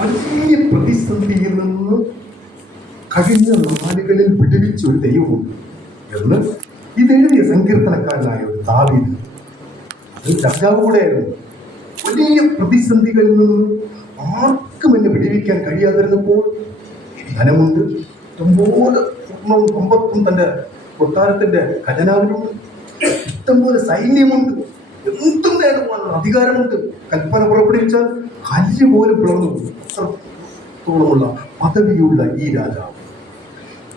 വലിയ പ്രതിസന്ധിയിൽ നിന്ന് കഴിഞ്ഞ നാളുകളിൽ വിടുവിച്ച ഒരു ദൈവമുണ്ട് എന്ന് ഇതെഴുതിയ സങ്കീർത്തനക്കാരനായ ഒരു ദാവീദ്. അത് രാജാവ് കൂടെയായിരുന്നു വലിയ പ്രതിസന്ധികളിൽ നിന്ന് ആർക്കും എന്നെ വിടുവിക്കാൻ കഴിയാതിരുന്നപ്പോൾ ധനമുണ്ട്. ഇഷ്ടംപോലെ സ്വർണവും സമ്പത്തും തന്റെ കൊട്ടാരത്തിന്റെ ഖജനാവിലുണ്ട്. ഇഷ്ടംപോലെ സൈന്യമുണ്ട്. എന്തും നേടുവാനുള്ള അധികാരമുണ്ട്. കൽപ്പന പുറപ്പെടുവിച്ചാൽ കല്ല് പോലും പിളർന്നു. അത്രത്തോളമുള്ള പദവിയുള്ള ഈ രാജാവ്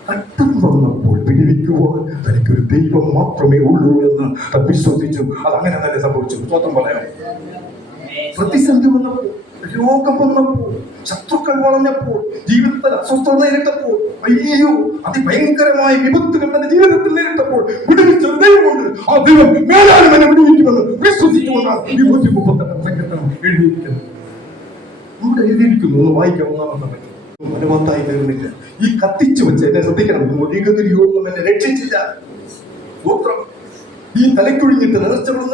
പെട്ടെന്ന് വന്നപ്പോൾ പിടിവിക്കുവാൻ തനിക്കൊരു ദൈവം മാത്രമേ ഉള്ളൂ എന്ന് വിശ്വസിച്ചു അത് അങ്ങനെ തന്നെ സംഭവിച്ചു. സ്വന്തം പറയാം. പ്രതിസന്ധി വന്നപ്പോൾ രോഗം വന്നപ്പോൾ ശത്രുക്കൾ വളഞ്ഞപ്പോൾ ജീവിതത്തിൽ അസ്വസ്ഥത നേരിട്ടപ്പോൾ അയ്യോ അതിഭയങ്കരമായ വിപത്തുകൾ തന്റെ ജീവിതത്തിൽ നേരിട്ടപ്പോൾ വിടുവിച്ച ആ ദൈവം മേലാലും എന്നെ വിടുവിക്കുമെന്ന് വിശ്വസിച്ചുകൊണ്ടാണ് ഈ നൂറ്റി മുപ്പത്തെട്ട് സങ്കീർത്തനം എഴുതിയിരിക്കുന്നത്. ഇവിടെ എഴുതിയിരിക്കുന്നു ഒന്ന് വായിക്കാം ഒന്നാമത്തെ പറ്റി മനമത്തായി ഈ കത്തിച്ചു വെച്ച് എന്നെ ശ്രദ്ധിക്കണം. മൊഴികതിരിയൊന്നും എന്നെ രക്ഷിച്ചില്ല. സ്തോത്രം ഈ തലയ്ക്കൊഴിഞ്ഞിട്ട് രക്ഷിച്ചില്ല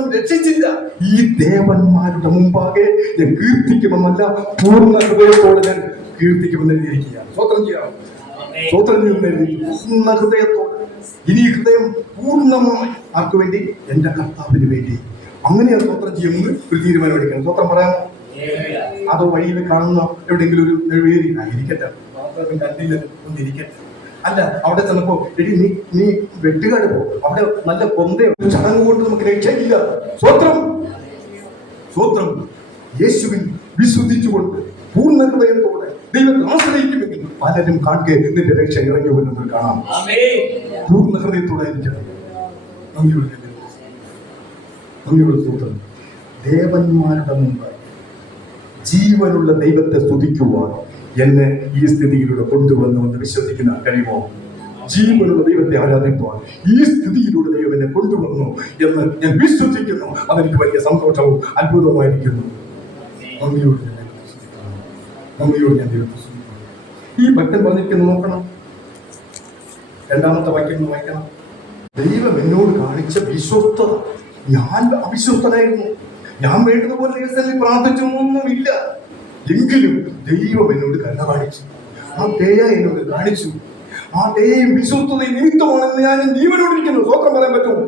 ഈ ദേവന്മാരുടെ മുമ്പാകെ ഞാൻ കീർത്തിക്കുമെന്നല്ല പൂർണ ഹൃദയത്തോടെ ഞാൻ കീർത്തിക്കുമെന്ന് എഴുതിയിരിക്കുക സ്വത്രം ചെയ്യാം. സ്വത്രം ചെയ്യുന്ന പൂർണ ഹൃദയത്തോടെ. ഇനി ഹൃദയം പൂർണമായി ആർക്കു വേണ്ടി? എന്റെ കർത്താവിന് വേണ്ടി. അങ്ങനെയാണ് സ്വത്രം ചെയ്യുമെന്ന് ഒരു തീരുമാനം എടുക്കണം. സ്വത്രം പറയാമോ അതോ വഴിയിൽ കാണുന്ന എവിടെയെങ്കിലും ഒരു ഇരിക്കട്ടെ കണ്ടില്ല ഒന്ന് ഇരിക്കട്ടെ. അല്ല അവിടെ ചെന്നപ്പോ എടി നീ നീ വെട്ടുകാട് പോ. അവിടെ നല്ല കൊന്തയോ ചടങ്ങ് കൊണ്ട് നമുക്ക് രക്ഷയില്ല സ്വത്രം. സ്വത്രം. യേശുവിൽ വിശുദ്ധിച്ചുകൊണ്ട് പൂർണ ഹൃദയത്തോടെ ദൈവത്തെ ആശ്രയിക്കുമെങ്കിൽ പലരും കാണുക നിന്റെ രക്ഷ ഇറങ്ങി വരുന്നത് കാണാം. പൂർണ ഹൃദയത്തോടെ ഇരിക്കണം നന്ദിയോടെ നന്ദിയോട് സ്വത്രം. ദേവന്മാരുടെ മുമ്പ് ജീവനുള്ള ദൈവത്തെ സ്തുതിക്കുവാൻ എന്നെ ഈ സ്ഥിതിയിലൂടെ കൊണ്ടുവന്നു എന്ന് വിശ്വസിക്കുന്ന കഴിവോ ജീവനുള്ള ദൈവത്തെ ആരാധിക്കുവാൻ ഈ സ്ഥിതിയിലൂടെ ദൈവം എന്നെ കൊണ്ടുവന്നു എന്ന് ഞാൻ വിശ്വസിക്കുന്നു. അതെനിക്ക് വലിയ സന്തോഷവും അത്ഭുതമായിരിക്കുന്നു നന്ദിയോട് ഞാൻ. നന്ദിയോട് ഞാൻ ദൈവത്തെ. ഈ ഭക്തൻ പറഞ്ഞിരിക്കുന്നു നോക്കണം. രണ്ടാമത്തെ വാക്യം വായിക്കണം. ദൈവം എന്നോട് കാണിച്ച വിശ്വസ്തത. ഞാൻ അവിശ്വസ്തനായിരുന്നു. ഞാൻ വേണ്ടതുപോലെ ദൈവസ്ഥലിൽ പ്രാർത്ഥിച്ചൊന്നുമില്ല. എങ്കിലും ദൈവം എന്നോട് കരുണ കാണിച്ചു. ആ ദയ എന്നോട് കാണിച്ചു. ആ ദയയും വിശ്വസ്തതയും നിമിത്തമാണെന്ന് ഞാൻ ജീവനോടിരിക്കുന്നു സ്വത്രം പറയാൻ പറ്റുമോ?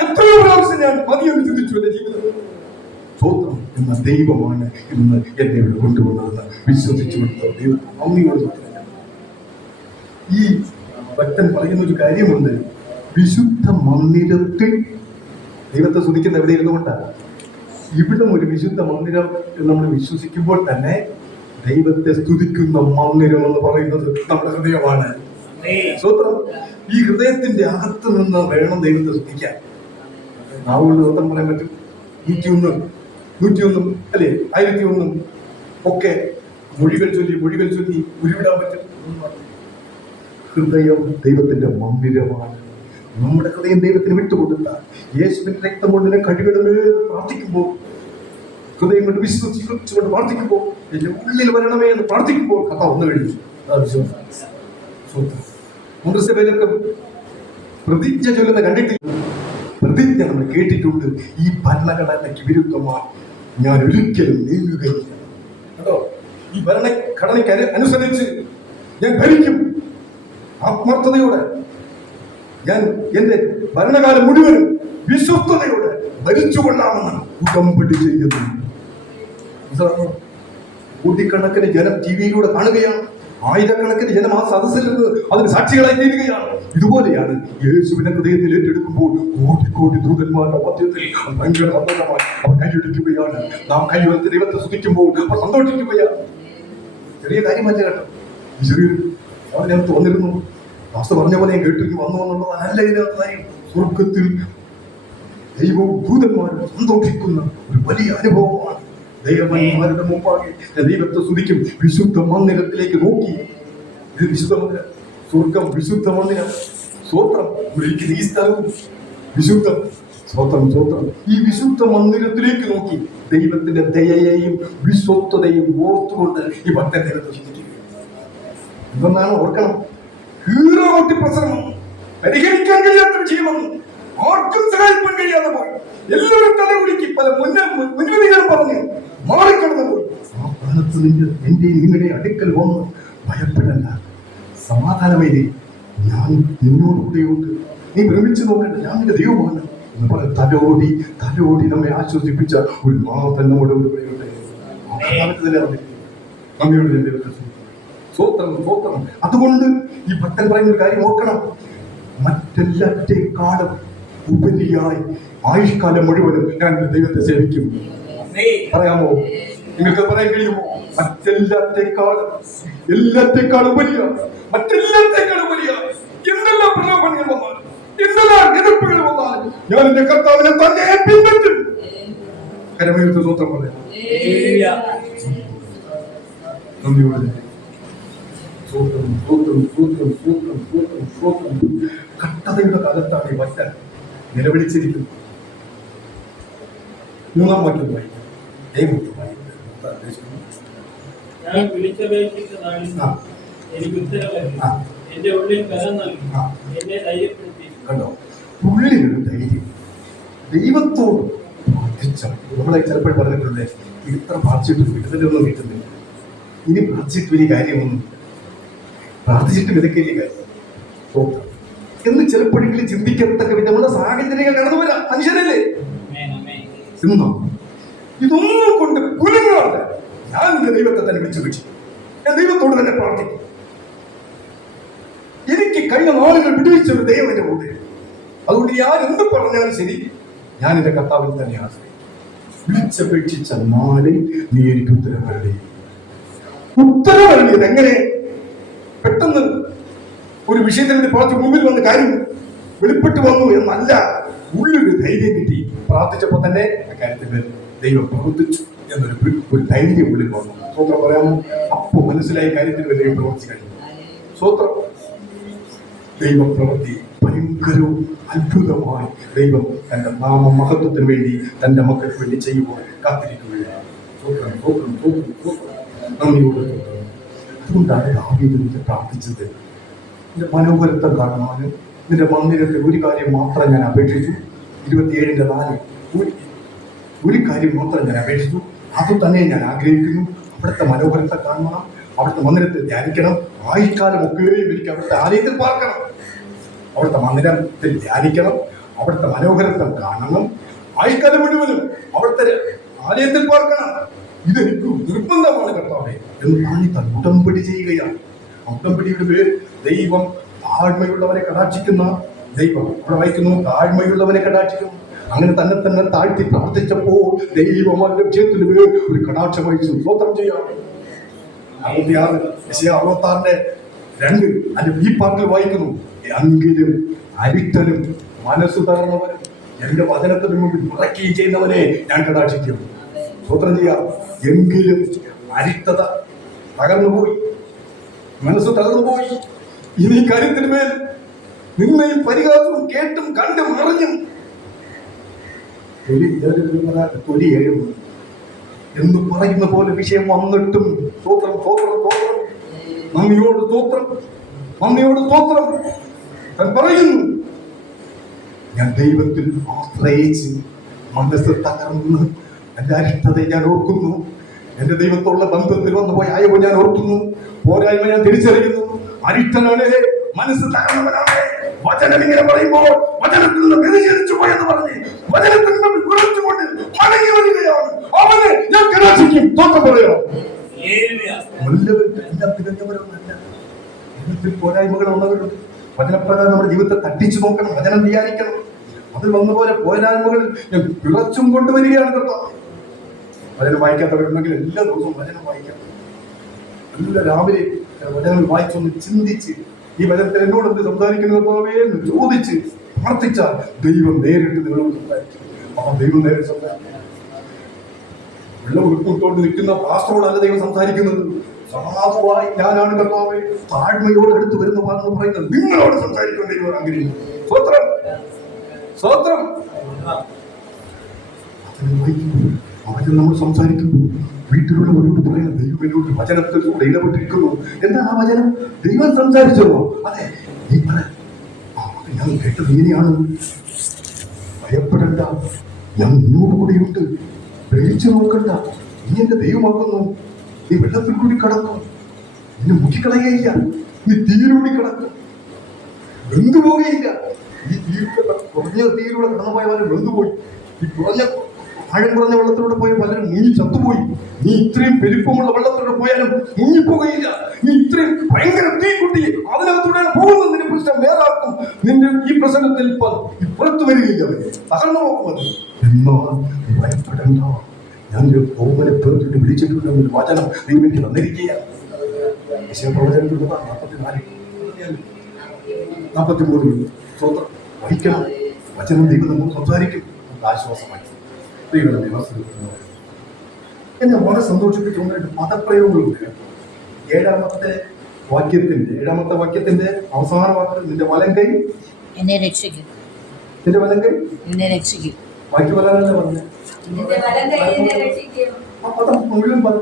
എത്രയോ പ്രാവശ്യം ഞാൻ പതിയൊന്ന് ചിന്തിച്ചു എന്റെ ജീവിതം സ്വത്രം എന്ന ദൈവമാണ് ഇന്ന് എന്നെ ഇവിടെ കൊണ്ടുവന്നതെന്ന് വിശ്വസിച്ചു കൊടുത്ത. ദൈവം അമ്മയോട് സ്വത്രം ഈ ഭക്തൻ പറയുന്ന ഒരു കാര്യമുണ്ട്. വിശുദ്ധ മന്ദിരത്തിൽ ദൈവത്തെ സ്തുതിക്കുന്ന എവിടെ ഇരുന്നുകൊണ്ടാണ് ഇവിടം ഒരു വിശുദ്ധ മന്ദിരം എന്ന് നമ്മൾ വിശ്വസിക്കുമ്പോൾ തന്നെ ദൈവത്തെ സ്തുതിക്കുന്ന മന്ദിരം എന്ന് പറയുന്നത് നമ്മുടെ ഹൃദയമാണ്. സ്വത്രം ഈ ഹൃദയത്തിന്റെ അകത്ത് നിന്ന് വേണം ദൈവത്തെ സ്തുതിക്കാൻ. നാവുകൊണ്ട് സ്വന്തം പറയാൻ പറ്റും. നൂറ്റിയൊന്നും നൂറ്റിയൊന്നും അല്ലേ? ആയിരത്തി ഒന്നും ഒക്കെ മൊഴികൾ ചൊല്ലി മൊഴികൾ ചൊല്ലി ഉരുവിടാൻ പറ്റും. ഹൃദയം ദൈവത്തിന്റെ മന്ദിരമാണ്. നമ്മുടെ ഹൃദയം ദൈവത്തിന് വിട്ടുകൊടുത്താൽ യേശുവിന്റെ രക്തം കൊണ്ട് എന്നെ കഴിവിടമേ പ്രാർത്ഥിക്കുമ്പോൾ ഹൃദയം കൊണ്ട് വിശ്വസിച്ചുകൊണ്ട് പ്രാർത്ഥിക്കുമ്പോൾ എന്റെ ഉള്ളിൽ വരണമേ എന്ന് പ്രാർത്ഥിക്കുമ്പോൾ കഥ ഒന്ന് കഴിഞ്ഞു മന്ത്രിസഭയിലൊക്കെ പ്രതിജ്ഞ ചൊല്ലുന്ന കണ്ടിട്ടില്ല? പ്രതിജ്ഞ നമ്മൾ കേട്ടിട്ടുണ്ട്. ഈ ഭരണഘടനയ്ക്ക് വിരുദ്ധമായി ഞാൻ ഒരിക്കലും നീങ്ങുകയില്ല കേട്ടോ? ഈ ഭരണഘടനയ്ക്ക് അനു- അനുസരിച്ച് ഞാൻ ഭരിക്കും. ആത്മാർത്ഥതയോടെ ഞാൻ എന്റെ ഭരണകാലം മുഴുവനും വിശ്വസ്തയോടെ ഭരിച്ചുകൊള്ളാമെന്ന് ഉടമ്പടി ചെയ്യുന്നു മനസ്സിലായോ? കോടിക്കണക്കിന് ജനം ടി വിയിലൂടെ കാണുകയാണ്. ആയിരക്കണക്കിന് ജനം ആ സദസ്സിൽ നിന്ന് അതിന് സാക്ഷികളായി തീരുകയാണ്. ഇതുപോലെയാണ് യേശുവിനെ ഹൃദയത്തിൽ ഏറ്റെടുക്കുമ്പോൾ കോടി കോടി ദൂതന്മാരുടെ മധ്യത്തിൽ ഭയങ്കര സന്തോഷമായി അവർ കൈയടിക്കുകയാണ്. നാം കൈവലത്ത് ദൈവത്തെ സ്തുതിക്കുമ്പോൾ അവർ സന്തോഷിക്കുകയാണ്. ചെറിയ കാര്യമല്ല കേട്ടോ. ചെറിയൊരു അവനകത്ത് വന്നിരുന്നു മാസ്റ്റർ പറഞ്ഞ പോലെ ഞാൻ കേട്ടിട്ട് വന്നു എന്നുള്ളതല്ല ഇതിനകത്ത് കാര്യം സ്വർഗത്തിൽ ദൈവവും സന്തോഷിക്കുന്ന ഒരു വലിയ അനുഭവമാണ്. ദൈവന്മാരുടെ മുമ്പാകെ ദൈവത്തെ സ്തുതിക്കും. വിശുദ്ധ മന്ദിരത്തിലേക്ക് നോക്കി. ഇത് വിശുദ്ധ മന്ദിരം. സ്വർഗം വിശുദ്ധ മന്ദിരം. സ്തോത്രം. ഒരിക്കലും ഈ സ്ഥലവും വിശുദ്ധം. സ്വത്രം സ്വത്രം ഈ വിശുദ്ധ മന്ദിരത്തിലേക്ക് നോക്കി. ദൈവത്തിന്റെ ദയയെയും വിശ്വത്വതയും ഓർത്തുകൊണ്ട് ഈ ഭക്തൻ ദൈവത്തെ സ്തുതിക്കുക ഓർക്കണം? കീറോട്ടി പ്രശ്നം പരിഹരിക്കാൻ കഴിയാത്ത വിഷയമെന്ന് ആർക്കും സഹായിക്കാൻ കഴിയാതെ പോയി. എല്ലാവരും തലകുലുക്കി പല മുന്നണികൾ പറഞ്ഞ് മാറിക്കടന്നു പോയി. ആ സ്ഥാനത്ത് നിങ്ങൾ എന്റെ നിങ്ങളുടെ അടുക്കൽ വന്ന് ഭയപ്പെടണ്ട. സമാധാനമേ ഞാൻ നിന്നോട് നീ ഭ്രമിച്ചു നോക്കണ്ട. ഞാൻ നിന്റെ ദൈവമാണ്. എന്ന് പറഞ്ഞ് തലോടി തലോടി നമ്മെ ആശ്വസിപ്പിച്ച ഒരു നാഥൻ നമ്മുടെ കൂടെയുണ്ട് ആ ദൈവത്തെ സ്തോത്രം സ്തോത്രം. അതുകൊണ്ട് ഈ ഭക്തൻ പറയുന്ന ഒരു കാര്യം ഓർക്കണം. മറ്റെല്ലാറ്റേക്കാളും ഉപരിയായി ആയുഷ്കാലം മുഴുവനും ഞാൻ ദൈവത്തെ സേവിക്കും. പറയാമോ? നിങ്ങൾക്ക് പറയാൻ കഴിയുമോ? മറ്റെല്ലാത്തേക്കാളും എല്ലാത്തേക്കാളും വലിയ മറ്റെല്ലാത്തേക്കാളും വലിയ എന്തെല്ലാം പ്രലോഭനങ്ങൾ വന്നാലും എന്തെല്ലാം എതിർപ്പുകൾ വന്നാലും ഞാൻ എന്റെ കർത്താവിനെ തന്നെ പിൻപറ്റും കരമേൽത്ത് സൂത്രം പറയാം. നന്ദിയോടെ സൂത്രം സൂത്രം സൂത്രം സൂത്രം സൂത്രം സൂത്രം കട്ടതയുടെ കാലത്താണ് ഈ വറ്റ നിലവിളിച്ചിരിക്കുന്നത് മൂന്നാം വാക്യം വായിക്കാം. കണ്ടോ? ഉള്ളിലൊരു ധൈര്യം. ദൈവത്തോട് നമ്മളെ ചിലപ്പോൾ പറഞ്ഞിട്ടുണ്ട് ഇത്ര പ്രാർത്ഥിച്ചിട്ട് വിടുതലൊന്നും കിട്ടുന്നില്ല ഇനി പ്രാർത്ഥിച്ചിട്ട് ഇനി കാര്യമൊന്നും പ്രാർത്ഥിച്ചിട്ട് വിതക്കില്ല കാര്യം. എന്ന് ചിലപ്പോഴെങ്കിലും ചിന്തിക്കത്തക്ക വിധമുള്ള സാഹചര്യങ്ങൾ കടന്നു വരാം. മനുഷ്യരല്ലേ. സിന്ധം ഇതൊന്നും കൊണ്ട് കുലുങ്ങാതെ ഞാൻ എന്റെ ദൈവത്തെ തന്നെ വിളിച്ചു വിളിച്ചു. ഞാൻ ദൈവത്തോട് തന്നെ പ്രാർത്ഥിക്കും. എനിക്ക് കഴിഞ്ഞ നാളുകൾ വിടുവിച്ച ഒരു ദൈവം എന്റെ കൂടെ. അതുകൊണ്ട് ഞാൻ എന്ത് പറഞ്ഞാലും ശരി ഞാൻ എന്റെ കർത്താവിൽ തന്നെ ആശ്രയിക്കും. വിളിച്ചപേക്ഷിച്ച നാളെ നീ എനിക്ക് ഉത്തരം വരടേ ഉത്തരം വരേണ്ടത് എങ്ങനെ? പെട്ടെന്ന് ഒരു വിഷയത്തിന് കുറച്ച് മുമ്പിൽ വന്ന് കാര്യം വെളിപ്പെട്ട് വന്നു എന്നല്ല ഉള്ളൊരു ധൈര്യം കിട്ടി. പ്രാർത്ഥിച്ചപ്പോൾ തന്നെ ആ കാര്യത്തിൽ ദൈവം പ്രവർത്തിച്ചു എന്നൊരു ഒരു- ധൈര്യം ഉള്ളിൽ വന്നു. സ്വത്രം പറയാമോ? അപ്പൊ മനസ്സിലായ കാര്യത്തിൽ ദൈവം പ്രവർത്തിച്ചു കഴിഞ്ഞു സ്വത്രം ദൈവപ്രവൃത്തി ഭയങ്കരവും അത്ഭുതമായി ദൈവം തന്റെ നാമ മഹത്വത്തിന് വേണ്ടി തന്റെ മക്കൾക്ക് വേണ്ടി ചെയ്യുമ്പോൾ കാത്തിരിക്കുകയാണ്. സ്വത്രം സ്വത്രം സ്വത്രം സ്വത്രം നന്ദിയോട് സ്തോത്രം. അതുകൊണ്ടാണ് ദാവീദ് നിന്നെ പ്രാർത്ഥിച്ചത് നിന്റെ മനോഹരത്വം കാണുവാനും നിന്റെ മന്ദിരത്തെ ഒരു കാര്യം മാത്രം ഞാൻ അപേക്ഷിച്ചു. ഇരുപത്തിയേഴിന്റെ നാല് ഒരു കാര്യം മാത്രം ഞാൻ അപേക്ഷിച്ചു. അത് തന്നെ ഞാൻ ആഗ്രഹിക്കുന്നു. അവിടുത്തെ മനോഹരത്തെ കാണണം. അവിടുത്തെ മന്ദിരത്തിൽ ധ്യാനിക്കണം. ആയിക്കാലം ഒക്കെയും എനിക്ക് അവിടുത്തെ ആലയത്തിൽ പാർക്കണം. അവിടുത്തെ മന്ദിരത്തിൽ ധ്യാനിക്കണം. അവിടുത്തെ മനോഹരത്വം കാണണം. ആയിക്കാലം മുഴുവനും അവിടുത്തെ ആലയത്തിൽ പാർക്കണം. ഇതെനിക്ക് നിർബന്ധമാണ് കർത്താവെ എന്ന് പറഞ്ഞ് താൻ ഉടമ്പടി ചെയ്യുകയാണ്. ഉടമ്പടിയുടെ പേര് ദൈവം താഴ്മയുള്ളവരെ കടാക്ഷിക്കുന്ന ദൈവം അവിടെ വായിക്കുന്നു താഴ്മയുള്ളവനെ കടാക്ഷിക്കുന്നു. അങ്ങനെ തന്നെ തന്നെ താഴ്ത്തി പ്രാർത്ഥിച്ചപ്പോൾ ദൈവം ആ ലക്ഷ്യത്തിന് പേര് ഒരു കടാക്ഷം വഹിച്ചു സ്വോത്രം ചെയ്യാം അറുപത്താറിന്റെ രണ്ട് അതിന്റെ ഈ പാട്ടിൽ വായിക്കുന്നു എങ്കിലും അരിത്തനും മനസ്സ് തകർന്നവനും എന്റെ വചനത്തിന് മുമ്പിൽ മറക്കുകയും ചെയ്യുന്നവനെ ഞാൻ കടാക്ഷിക്കും. സ്വത്രം ചെയ്യാം എങ്കിലും അരിത്തത തകർന്നുപോയി. മനസ്സ് തകർന്നുപോയി. ഇനി ഈ കാര്യത്തിന് മേൽ നിന്നെയും പരിഹാസവും കേട്ടും കണ്ടും അറിഞ്ഞും തൊലി ഏഴും എന്ന് പറയുന്ന പോലെ വിഷയം വന്നിട്ടും സ്തോത്രം സ്തോത്രം സ്തോത്രം. നന്ദിയോട് സ്തോത്രം നന്ദിയോട് സ്തോത്രം. താൻ പറയുന്നു ഞാൻ ദൈവത്തിൽ ആശ്രയിച്ച് മനസ്സ് തകർന്ന് എന്റെ അരിഷ്ടതയെ ഞാൻ ഓർക്കുന്നു. എന്റെ ദൈവത്തോടുള്ള ബന്ധത്തിൽ വന്നു പോയ അയവ് ഞാൻ ഓർക്കുന്നു. പോരായ്മ ഞാൻ തിരിച്ചറിയുന്നു. അരിഷ്ടനാണ് മനസ്സ് തകർന്നവനാണ് വചനം ഇങ്ങനെ പറയുമ്പോൾ വചനത്തിൽ നിന്ന് വ്യതിചരിച്ചു പോയെന്ന് പറഞ്ഞ് വചനത്തിൽ നിന്ന് കുറച്ചുകൊണ്ട് മടങ്ങി വരികയാണ്. അവനെ ഞാൻ കലാശിക്കും തോക്കം പറയോ. ജീവിതത്തിൽ പോരായ്മകൾ വന്നവരുണ്ട് വചനപ്രകാരം നമ്മുടെ ജീവിതത്തെ തട്ടിച്ചു നോക്കണം. വചനം ധ്യാനിക്കണം. അതിൽ വന്ന പോലെ പോരായ്മകൾ ഞാൻ പിറച്ചും കൊണ്ടുവരികയാണ് കർത്താവ്. വചനം വായിക്കാത്തവരുണ്ടെങ്കിൽ എല്ലാ ദിവസവും വചനം വായിക്കാം. എല്ലാ രാവിലെ വചനങ്ങൾ വായിച്ചൊന്ന് ചിന്തിച്ച് ഈ വചനത്തിൽ എന്നോട് എന്ത് സംസാരിക്കുന്നത് പോവേന്ന് എന്ന് ചോദിച്ച് പ്രാർത്ഥിച്ചാൽ ദൈവം നേരിട്ട് നിങ്ങളോട് സംസാരിക്കും. ആ ദൈവം നേരിട്ട് സംസാരിക്കും. വെള്ളം ഉൾക്കൊണ്ടുകൊണ്ട് നിൽക്കുന്ന പാസ്റ്ററോടല്ല ദൈവം സംസാരിക്കുന്നത്. സാധുവായി ഞാനാണ് കർത്താവേ. താഴ്മയോട് എടുത്തു വരുന്ന പാർന്ന് പറയുന്നത് നിങ്ങളോട് സംസാരിക്കുന്ന ദൈവം ആഗ്രഹിക്കുന്നു. സ്വത്രം സ്വത്രം വചനം നമ്മൾ സംസാരിക്കുന്നു. വീട്ടിലുള്ളവരോട് പറയുന്ന ദൈവം എന്നോട് വചനത്തിലൂടെ ഇടപെട്ടിരിക്കുന്നു. എന്താ ആ വചനം? ദൈവം സംസാരിച്ചല്ലോ. അതെ നീ പറ. ഞാൻ കേട്ടത് ഇങ്ങനെയാണ്. ഭയപ്പെടണ്ട. ഞാൻ നിന്നോട് കൂടിയുണ്ട് പേടിച്ചു നോക്കണ്ട. നീ എന്റെ ദൈവമാക്കുന്നു. നീ വെള്ളത്തിൽ കൂടി കടക്കും. നിന്നെ മുക്കിക്കളയുകയില്ല. നീ തീയിലൂടി കിടക്കും. വെന്തുപോകുകയില്ല ഈ തീയിലൂടെ കുറഞ്ഞ തീയിലൂടെ കടന്നുപോയ വെന്തുപോയി. ഈ കുറഞ്ഞ ആഴം കുറഞ്ഞ വെള്ളത്തിലൂടെ പോയ പലരും മുങ്ങി ചത്തുപോയി. നീ ഇത്രയും പെരുപ്പമുള്ള വെള്ളത്തിലൂടെ പോയാലും മുങ്ങിപ്പോകയില്ല നീ ഇത്രയും ഭയങ്കര തീ കുട്ടി അതിനകത്തൂടെ പോകുന്നത് നിന്റെ പ്രശ്നം വേറാക്കും നിന്റെ ഈ പ്രശ്നത്തിൽ ഇപ്പുറത്ത് വരികയില്ല അവർ. തകർന്നു പോകുന്നത് എന്നാൽ നീ ഭയപ്പെടണ്ട? ഞാൻ പോകുമ്പോൾ പേർത്തിട്ട് വിളിച്ചിട്ടുണ്ട് എന്നൊരു വചനം നീ എനിക്ക് തന്നിരിക്കുകയാണ്. പ്രവചനത്തിലുള്ള നാൽപ്പത്തിനാല് നാൽപ്പത്തി മൂന്ന് സ്വന്തം വഹിക്കണം. വചനം ദൈവം നമുക്ക് സംസാരിക്കും. ആശ്വാസമായി. ദൈവം നിവാസം എന്നെ വളരെ സന്തോഷിപ്പിച്ചുകൊണ്ട് പദപ്രയോഗങ്ങളുണ്ട് ഏഴാമത്തെ വാക്യത്തിന്റെ ഏഴാമത്തെ വാക്യത്തിന്റെ അവസാന വാക്യം നിന്റെ വലം കൈ. എന്നെ രക്ഷിക്കും. നിന്റെ വലം കൈ? എന്നെ രക്ഷിക്കും. ബാക്കി വരാനല്ലേ പറഞ്ഞത് നിന്റെ വലം കൈയിനെ രക്ഷിക്കും. ആ പദം മുഴുവൻ പറ.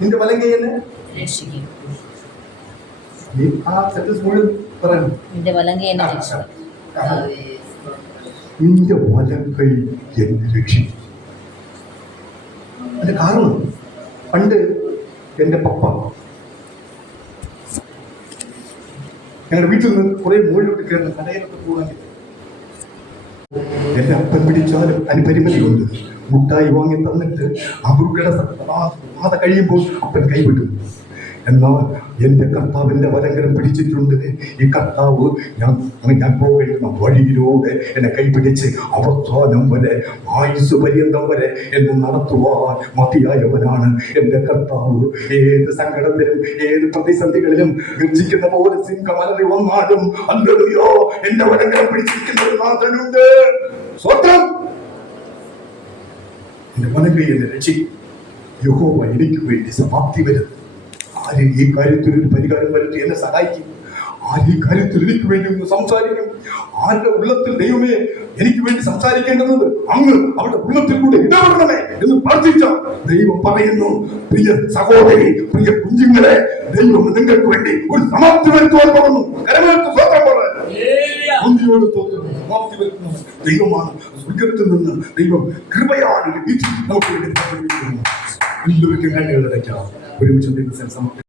നിന്റെ വലം കൈ എന്നെ? രക്ഷിക്കും. നീ ആ സെന്റൻസ് മുഴുവൻ പറയണം. നിന്റെ വലങ്കി എന്നെ രക്ഷിക്കും. നിന്റെ വലം കൈ എന്നെ രക്ഷിക്കും. അതിന്റെ കാരണം പണ്ട് എന്റെ പപ്പ ഞങ്ങളുടെ വീട്ടിൽ നിന്ന് കുറെ മുകളിലോട്ട് കയറുന്ന കടയിലൊക്കെ പോകാൻ എന്റെ അപ്പം പിടിച്ചാലും അതിന് പരിമിതിയുണ്ട്. മുട്ടായി വാങ്ങി തന്നിട്ട് അവരുടെ കഴിയുമ്പോൾ അപ്പൻ കൈവിട്ടു എന്നാൽ എന്റെ കർത്താവിന്റെ വലങ്കരം പിടിച്ചിട്ടുണ്ട്. ഈ കർത്താവ് ഞാൻ ഞാൻ പോകേണ്ടുന്ന വഴിയിലൂടെ എന്നെ കൈപിടിച്ച് അവസാനം വരെ ആയുസ് പര്യന്തം വരെ എന്നെ നടത്തുവാൻ മതിയായവനാണ് എന്റെ കർത്താവ്. ഏത് സങ്കടത്തിലും ഏത് പ്രതിസന്ധികളിലും ഗർജിക്കുന്ന പോലെ സിംഹമലറി വന്നാലും അല്ലയോ എന്റെ വലങ്കരം പിടിച്ചിരിക്കുന്ന ഒരു നാഥനുണ്ട് സ്വത്രം എന്റെ വലങ്കൈ എന്നെ രക്ഷിക്കും. യഹോവ എനിക്ക് വേണ്ടി സമാപ്തി വരുന്നു ആര് ഈ കാര്യത്തിൽ ഒരു പരിഹാരം വരുത്തി എന്നെ സഹായിക്കും. ആര് ഈ കാര്യത്തിൽ എനിക്ക് വേണ്ടി ഒന്ന് സംസാരിക്കും. ആരുടെ ഉള്ളത്തിൽ ദൈവമേ എനിക്ക് വേണ്ടി സംസാരിക്കേണ്ടത് അങ്ങ് അവരുടെ ഉള്ളത്തിൽ കൂടെ ഇടപെടണമേ എന്ന് പ്രാർത്ഥിച്ച ദൈവം പറയുന്നു പ്രിയ സഹോദരി പ്രിയ കുഞ്ഞുങ്ങളെ ദൈവം നിങ്ങൾക്ക് വേണ്ടി ഒരു സമാപ്തി വരുത്തുവാൻ പറഞ്ഞു കരമേൽക്ക് സ്വന്തം പറഞ്ഞു തോന്നുന്നു സമാപ്തി വരുത്തുന്നത് ദൈവമാണ്. സ്വർഗത്തിൽ നിന്ന് ദൈവം കൃപയാണ് ഒരു വിധി നമുക്ക് വേണ്ടി. എല്ലാവർക്കും കണ്ണുകൾ അടയ്ക്കാം por isso eu tenho